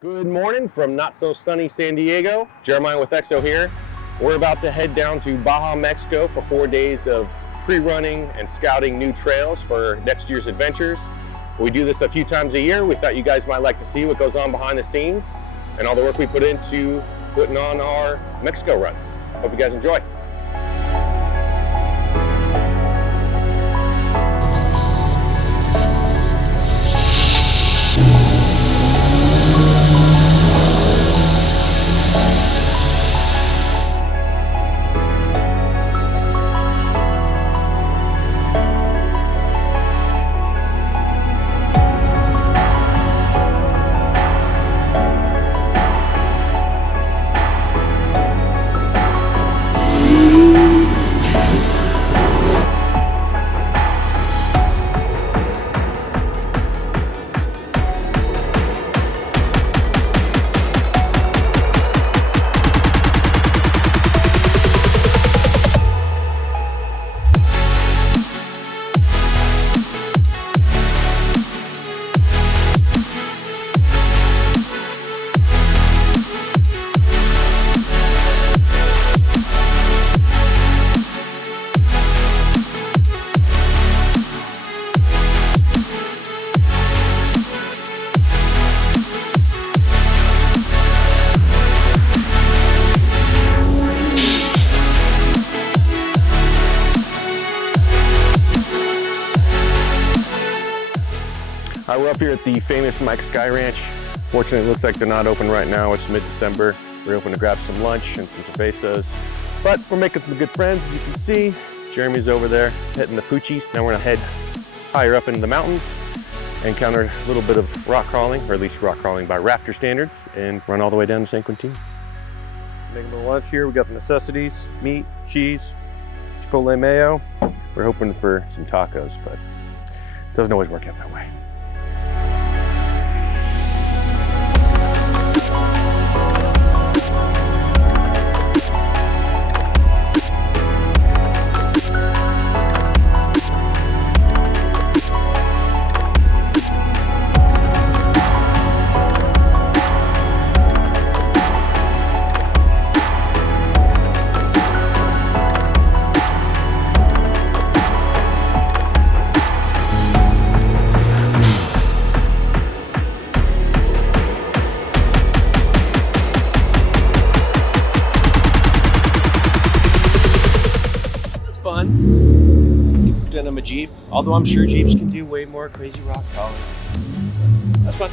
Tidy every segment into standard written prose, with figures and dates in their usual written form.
Good morning from not so sunny San Diego. Jeremiah with EXO here. We're about to head down to Baja, Mexico for 4 days of pre-running and scouting new trails for next year's adventures. We do this a few times a year. We thought you guys might like to see what goes on behind the scenes and all the work we put into putting on our Mexico runs. Hope you guys enjoy. All right, we're up here at the famous Mike Sky Ranch. Fortunately, it looks like they're not open right now. It's mid-December. We're open to grab some lunch and some cervezas. But we're making some good friends, as you can see. Jeremy's over there hitting the poochies. Now we're gonna head higher up into the mountains and encounter a little bit of rock crawling, or at least rock crawling by raptor standards, and run all the way down to San Quintin. Making a little lunch here. We got the necessities: meat, cheese, chipotle mayo. We're hoping for some tacos, but it doesn't always work out that way. Pretend I'm a Jeep, although I'm sure Jeeps can do way more crazy rock crawling. That's fun.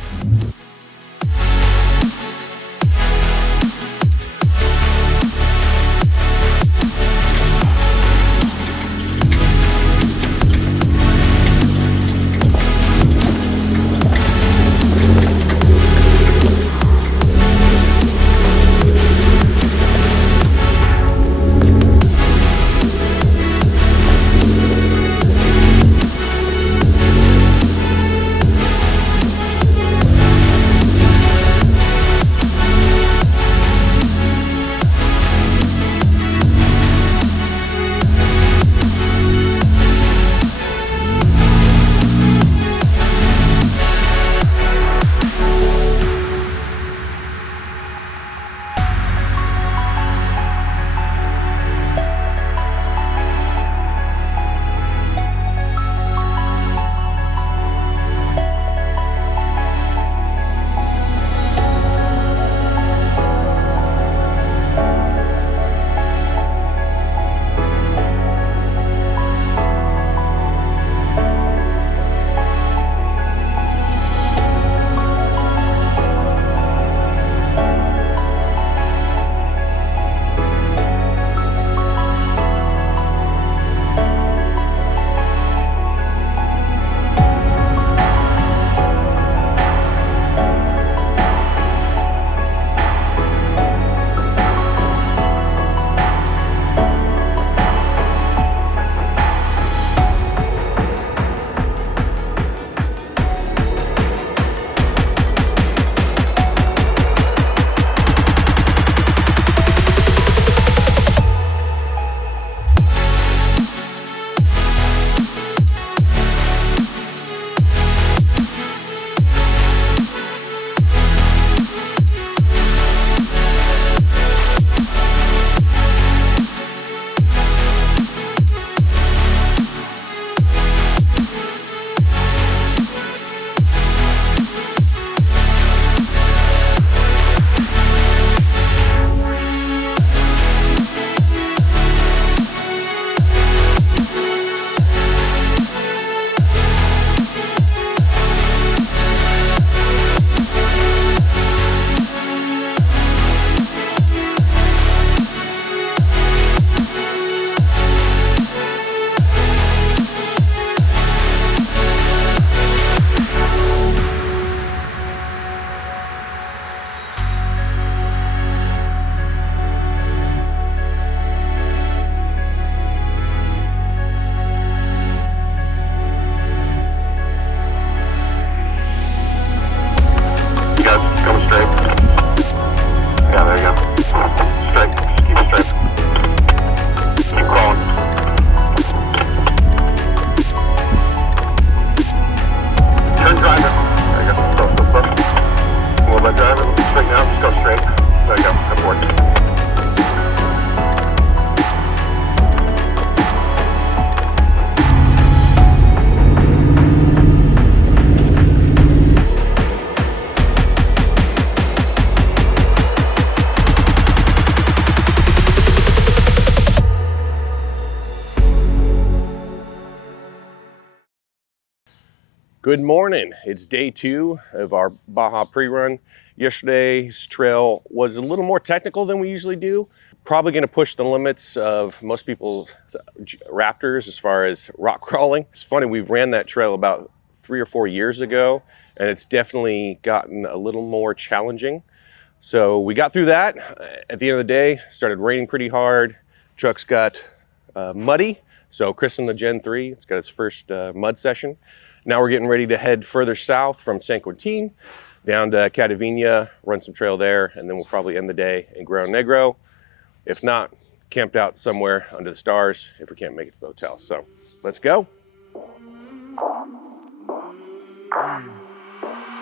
Good morning. It's day 2 of our Baja pre-run. Yesterday's trail was a little more technical than we usually do. Probably going to push the limits of most people's raptors as far as rock crawling. It's funny, we ran that trail about 3 or 4 years ago, and it's definitely gotten a little more challenging. So we got through that. At the end of the day, started raining pretty hard. Trucks got muddy, so christened the Gen 3. It's got its first mud session. Now we're getting ready to head further south from San Quintin down to Catavina, run some trail there, and then we'll probably end the day in Guerrero Negro. If not, camped out somewhere under the stars if we can't make it to the hotel. So let's go.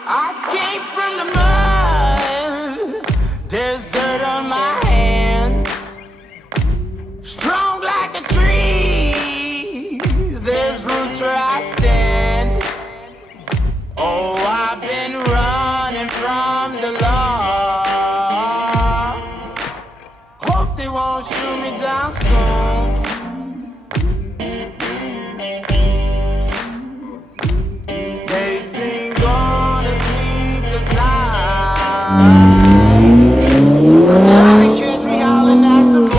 I came from the mud, there's dirt on my hands. Strong like a tree, there's roots where I stand. Oh, I've been running from the law. Hope they won't shoot me down soon. They sing on a sleepless night, trying to catch me howling at the moon.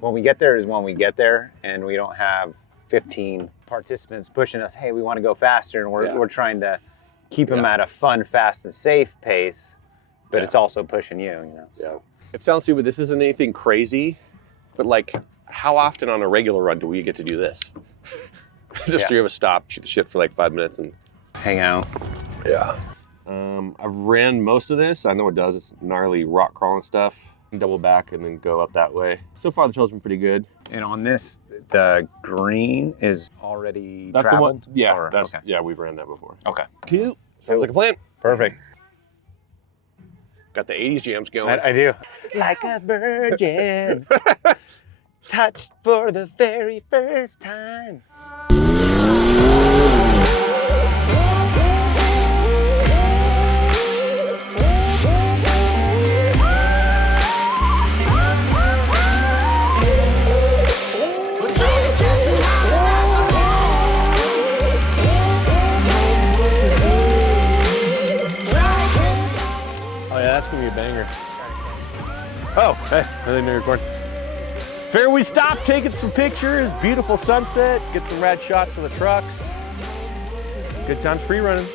When we get there is when we get there, and we don't have 15 participants pushing us, hey, we want to go faster, and we're trying to keep them at a fun, fast, and safe pace, but it's also pushing you know. So. It sounds stupid, this isn't anything crazy, but like, how often on a regular run do we get to do this? Just 3 of us stop, shoot the shit for like 5 minutes and hang out. Yeah. I've ran most of this. I know it does, it's gnarly rock crawling stuff. Double back and then go up that way. So far the trail's been pretty good. And on this, the green is already that's traveled? The one, yeah, or, that's okay. Yeah, we've ran that before. Okay. Cute. Sounds like a plan. Perfect. Got the 80s jams going. I do. Like a virgin, touched for the very first time. That's gonna be a banger. Oh, hey, I didn't know you were recording. Fair, we stopped taking some pictures, beautiful sunset, get some rad shots of the trucks. Good times pre-running.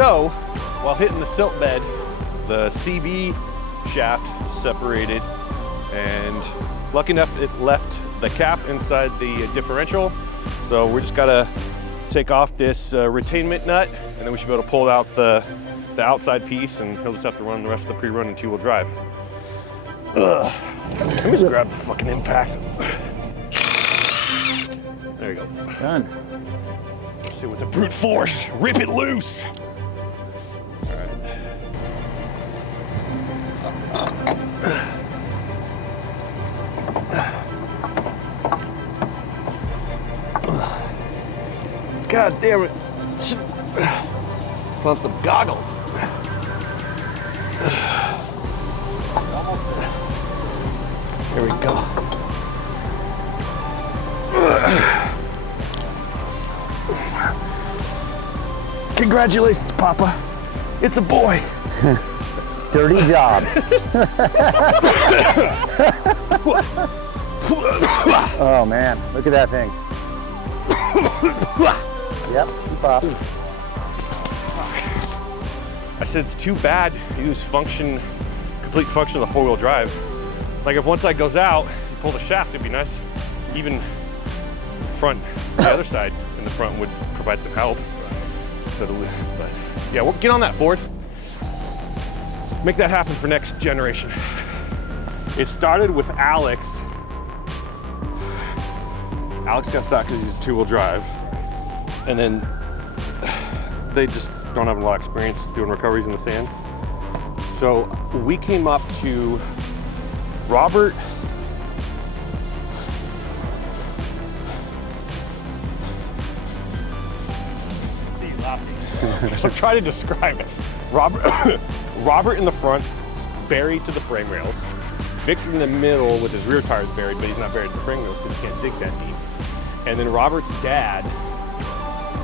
So, while hitting the silt bed, the CV shaft separated, and lucky enough it left the cap inside the differential. So we just gotta take off this retainment nut, and then we should be able to pull out the outside piece, and he'll just have to run the rest of the pre-run in two-wheel drive. Ugh. Let me just grab the fucking impact. There you go. Done. Let's see with the brute force. Rip it loose. All right. God damn it. Put on some goggles. Here we go. Congratulations, Papa. It's a boy. Dirty jobs. Oh man, look at that thing. Yep, keep up. I said it's too bad to use complete function of the four-wheel drive. Like if one side goes out, you pull the shaft, it'd be nice. Even front, the other side in the front would provide some help. So but yeah, we'll get on that, Ford. Make that happen for next generation. It started with Alex. Alex got stuck because he's a two-wheel drive. And then they just don't have a lot of experience doing recoveries in the sand. So we came up to Robert. So try to describe it. Robert in the front, buried to the frame rails. Victor in the middle with his rear tires buried, but he's not buried to the frame rails because he can't dig that deep. And then Robert's dad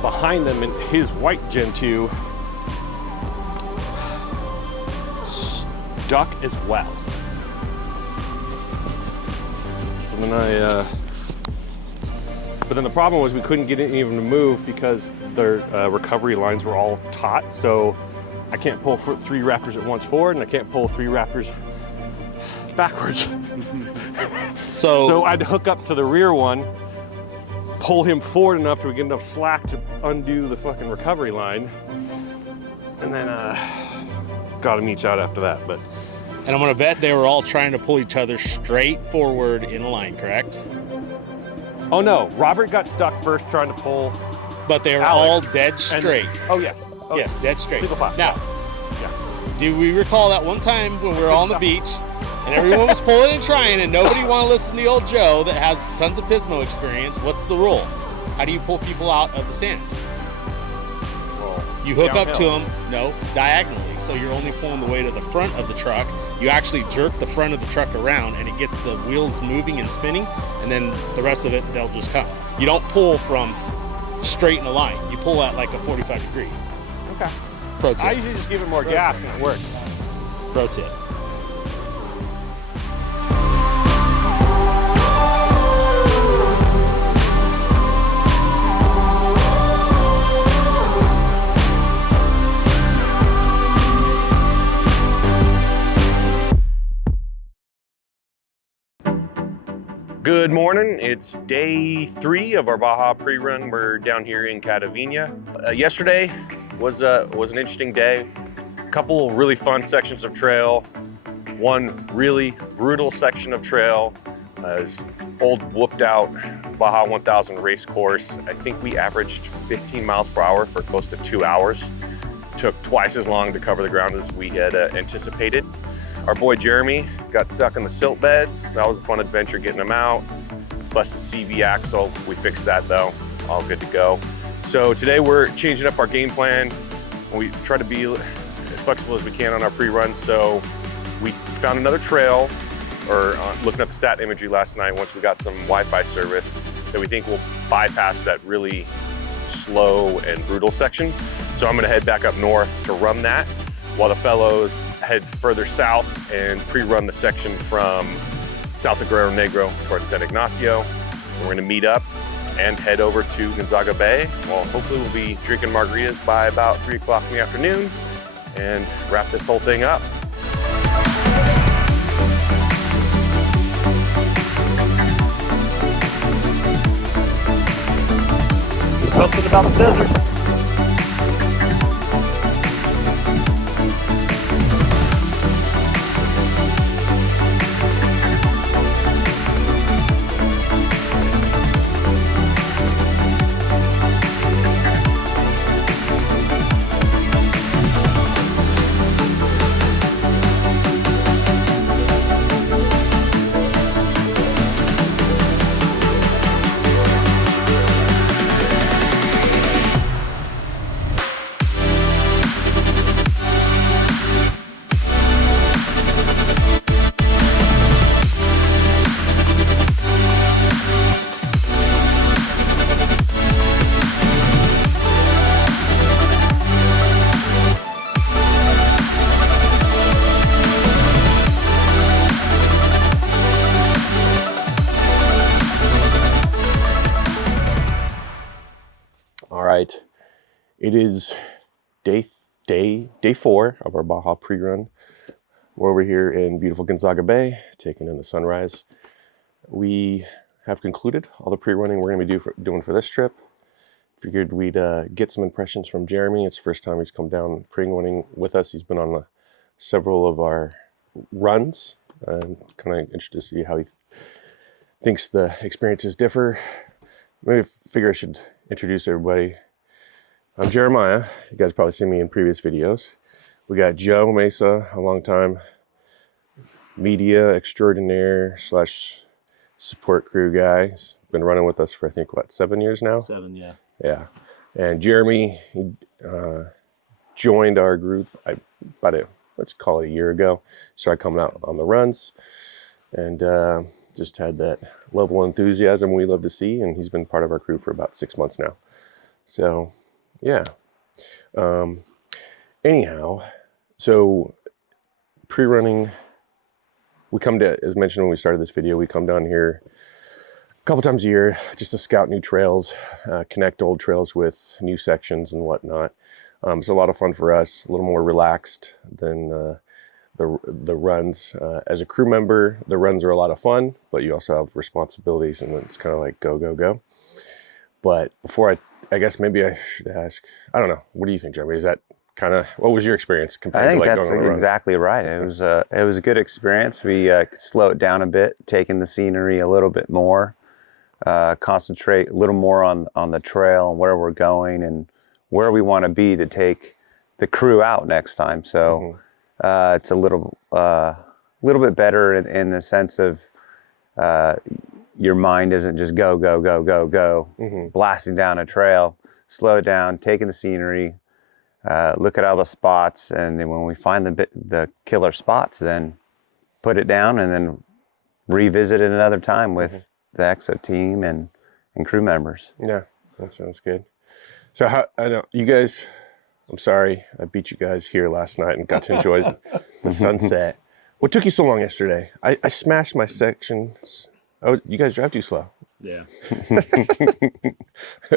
behind them in his white Gen 2 stuck as well. So then but then the problem was we couldn't get any of them to move because their recovery lines were all taut. So I can't pull 3 Raptors at once forward, and I can't pull 3 Raptors backwards. So I'd hook up to the rear one, pull him forward enough to get enough slack to undo the fucking recovery line, and then got them each out after that. But and I'm gonna bet they were all trying to pull each other straight forward in a line, correct? oh no, Robert got stuck first trying to pull. But they were Alex, all dead straight. Oh yeah. Oh, yes, dead straight. Single file. Now, Yeah. do we recall that one time when we were all on the beach and everyone was pulling and trying and nobody wanted to listen to the old Joe that has tons of Pismo experience? What's the rule? How do you pull people out of the sand? Well, You hook up to downhill. them, no, diagonally. So you're only pulling the weight of the front of the truck. You actually jerk the front of the truck around and it gets the wheels moving and spinning, and then the rest of it, they'll just come. You don't pull from straight in a line. You pull at like a 45 degree. Okay. Pro tip. I usually just give it more gas and it works. Pro tip. Good morning. It's day 3 of our Baja pre-run. We're down here in Catavina. Yesterday was an interesting day. A couple really fun sections of trail. One really brutal section of trail. This old whooped out Baja 1000 race course. I think we averaged 15 miles per hour for close to 2 hours. Took twice as long to cover the ground as we had anticipated. Our boy Jeremy got stuck in the silt beds. That was a fun adventure getting him out. Busted CV axle. We fixed that though. All good to go. So today we're changing up our game plan. We try to be as flexible as we can on our pre-runs. So we found another trail, or looking up the sat imagery last night once we got some Wi-Fi service, that we think will bypass that really slow and brutal section. So I'm gonna head back up north to run that, while the fellows head further south and pre-run the section from south of Guerrero Negro towards San Ignacio. We're gonna meet up and head over to Gonzaga Bay. Well, hopefully we'll be drinking margaritas by about 3 o'clock in the afternoon and wrap this whole thing up. Something about the desert. It is day 4 of our Baja pre-run. We're over here in beautiful Gonzaga Bay, taking in the sunrise. We have concluded all the pre-running we're going to be doing for this trip. Figured we'd get some impressions from Jeremy. It's the first time he's come down pre-running with us. He's been on several of our runs. I'm kind of interested to see how he thinks the experiences differ. Maybe I figure I should introduce everybody. I'm Jeremiah. You guys probably seen me in previous videos. We got Joe Mesa, a long time media extraordinaire / support crew guy. He's been running with us for I think what, 7 years now? 7, yeah. Yeah. And Jeremy, he joined our group let's call it a year ago. Started coming out on the runs and just had that level of enthusiasm we love to see, and he's been part of our crew for about 6 months now. So yeah. Anyhow, so pre-running, we come to, as mentioned when we started this video, we come down here a couple times a year just to scout new trails, connect old trails with new sections and whatnot. It's a lot of fun for us, a little more relaxed than the runs. As a crew member, the runs are a lot of fun, but you also have responsibilities and it's kind of like go, go, go. But before I guess maybe I should ask, I don't know, what do you think, Jeremy? Is that kind of, what was your experience compared to like going on the runs? Exactly right. It was a good experience. We could slow it down a bit, taking the scenery a little bit more, concentrate a little more on the trail and where we're going and where we want to be to take the crew out next time. So it's a little bit better in the sense of your mind isn't just go, go, go, go, go, blasting down a trail. Slow it down, taking the scenery, look at all the spots, and then when we find the killer spots, then put it down and then revisit it another time with the EXO team and crew members. Yeah, that sounds good. So you guys, I'm sorry, I beat you guys here last night and got to enjoy the sunset. What took you so long yesterday? I smashed my sections. Oh, you guys drive too slow. Yeah.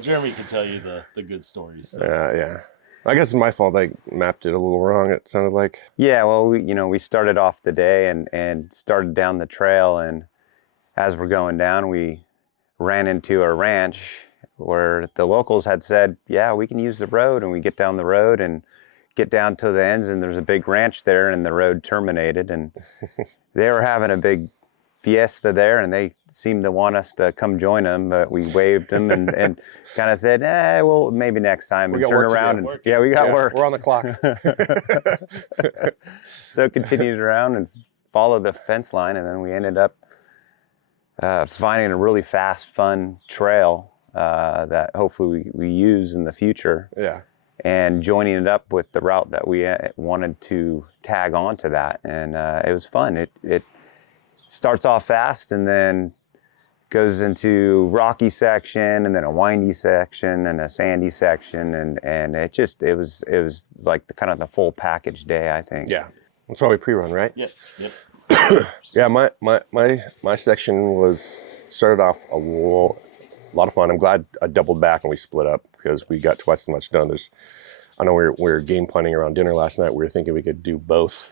Jeremy can tell you the good stories. So. Yeah. I guess it's my fault. I mapped it a little wrong, it sounded like. Yeah, well, we started off the day and started down the trail, and as we're going down, we ran into a ranch where the locals had said, yeah, we can use the road, and we get down the road and get down to the ends, and there's a big ranch there, and the road terminated, and they were having a big fiesta there, and they seemed to want us to come join them, but we waved them and kind of said, well, maybe next time, and turn around and we got work. We're on the clock. So continued around and followed the fence line, and then we ended up finding a really fast, fun trail that hopefully we use in the future. Yeah. And joining it up with the route that we wanted to tag onto that, and it was fun. It starts off fast and then goes into rocky section and then a windy section and a sandy section, and it was like the kind of the full package day, I think. Yeah, that's why we pre-run, right? Yep. Yeah, my section started off a little a lot of fun. I'm glad I doubled back and we split up because we got twice as much done. I know we were game planning around dinner last night. We were thinking we could do both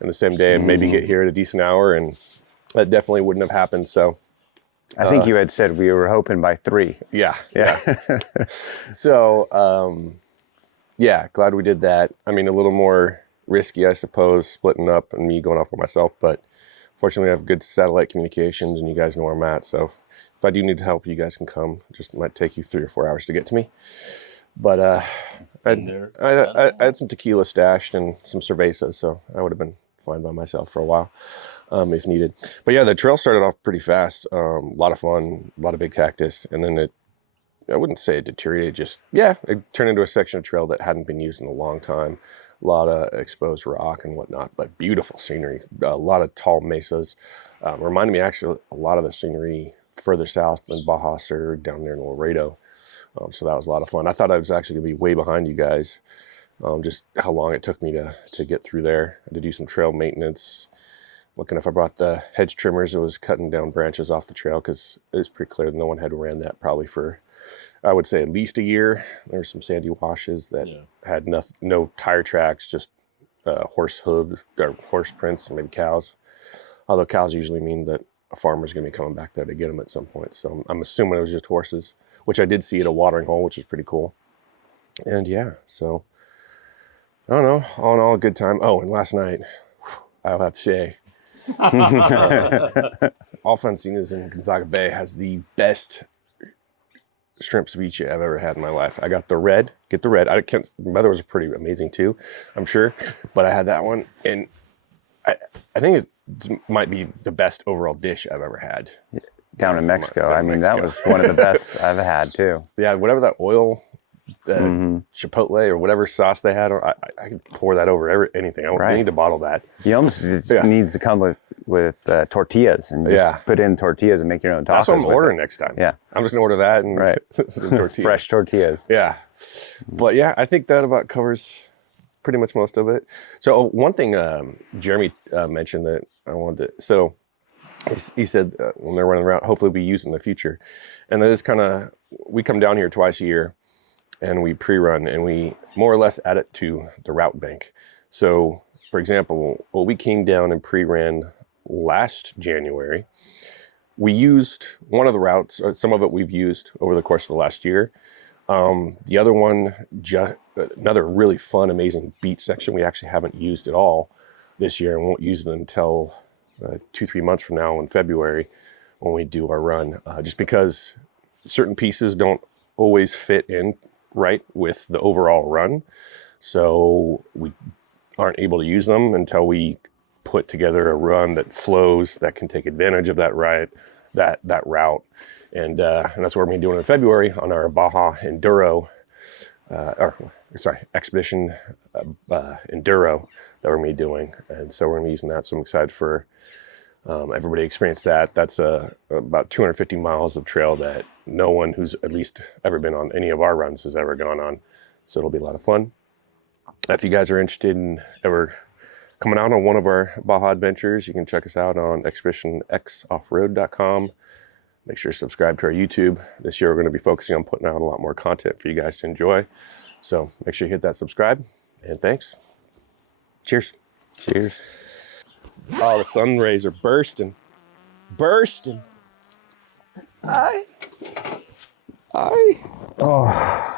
in the same day and maybe get here at a decent hour, and that definitely wouldn't have happened. So I think you had said we were hoping by 3. Yeah. So yeah, glad we did that. I mean, a little more risky, I suppose, splitting up and me going off by myself, but fortunately I have good satellite communications and you guys know where I'm at. So if I do need help, you guys can come. Just might take you 3 or 4 hours to get to me. But I had some tequila stashed and some cervezas, so I would have been fine by myself for a while if needed. But yeah, the trail started off pretty fast. A lot of fun, a lot of big cactus, and then I wouldn't say it deteriorated, just, yeah, it turned into a section of trail that hadn't been used in a long time. A lot of exposed rock and whatnot, but beautiful scenery. A lot of tall mesas. Reminded me actually a lot of the scenery further south than Baja Sur, down there in Laredo. So that was a lot of fun. I thought I was actually gonna be way behind you guys. Just how long it took me to get through there. I had to do some trail maintenance. Looking if I brought the hedge trimmers, it was cutting down branches off the trail because it was pretty clear that no one had ran that probably for, I would say, at least a year. There were some sandy washes that had no tire tracks, just horse hooves or horse prints, and maybe cows. Although cows usually mean that a farmer's going to be coming back there to get them at some point. So I'm assuming it was just horses, which I did see at a watering hole, which is pretty cool. And yeah, so I don't know, all in all, a good time. Oh, and last night, I'll have to say, Alfonsinas in Gonzaga Bay has the best shrimp ceviche I've ever had in my life. I got the red, I can't, the other was pretty amazing too, I'm sure, but I had that one, and I think it might be the best overall dish I've ever had. Down in Mexico. I mean, that was one of the best I've had too. Yeah, whatever that oil, chipotle or whatever sauce they had, I could pour that over anything. I need to bottle that. You almost needs to come with tortillas and just put in tortillas and make your own tacos. That's what I'm ordering next time. Yeah, I'm just gonna order that and tortillas. Fresh tortillas. Yeah, but yeah, I think that about covers pretty much most of it. So one thing Jeremy mentioned that I wanted to, so he said when they're running around, hopefully we use in the future, and that is kind of, we come down here twice a year and we pre-run and we more or less add it to the route bank. So for example, we came down and pre-ran last January. We used one of the routes, some of it we've used over the course of the last year. The other one, another really fun, amazing beach section we actually haven't used at all this year, and won't use it until 2-3 months from now in February when we do our run, just because certain pieces don't always fit in right with the overall run, so we aren't able to use them until we put together a run that flows, that can take advantage of that route, and that's what we're going to be doing in February on our Baja Enduro, Expedition Enduro that we're going to be doing, and so we're going to be using that. So I'm excited for everybody to experience that. That's about 250 miles of trail that no one who's at least ever been on any of our runs has ever gone on. So it'll be a lot of fun. If you guys are interested in ever coming out on one of our Baja adventures, you can check us out on expeditionxoffroad.com. Make sure to subscribe to our YouTube. This year we're going to be focusing on putting out a lot more content for you guys to enjoy. So make sure you hit that subscribe, and thanks. Cheers. Cheers. Oh, the sun rays are bursting. Bursting. Aye. Oh.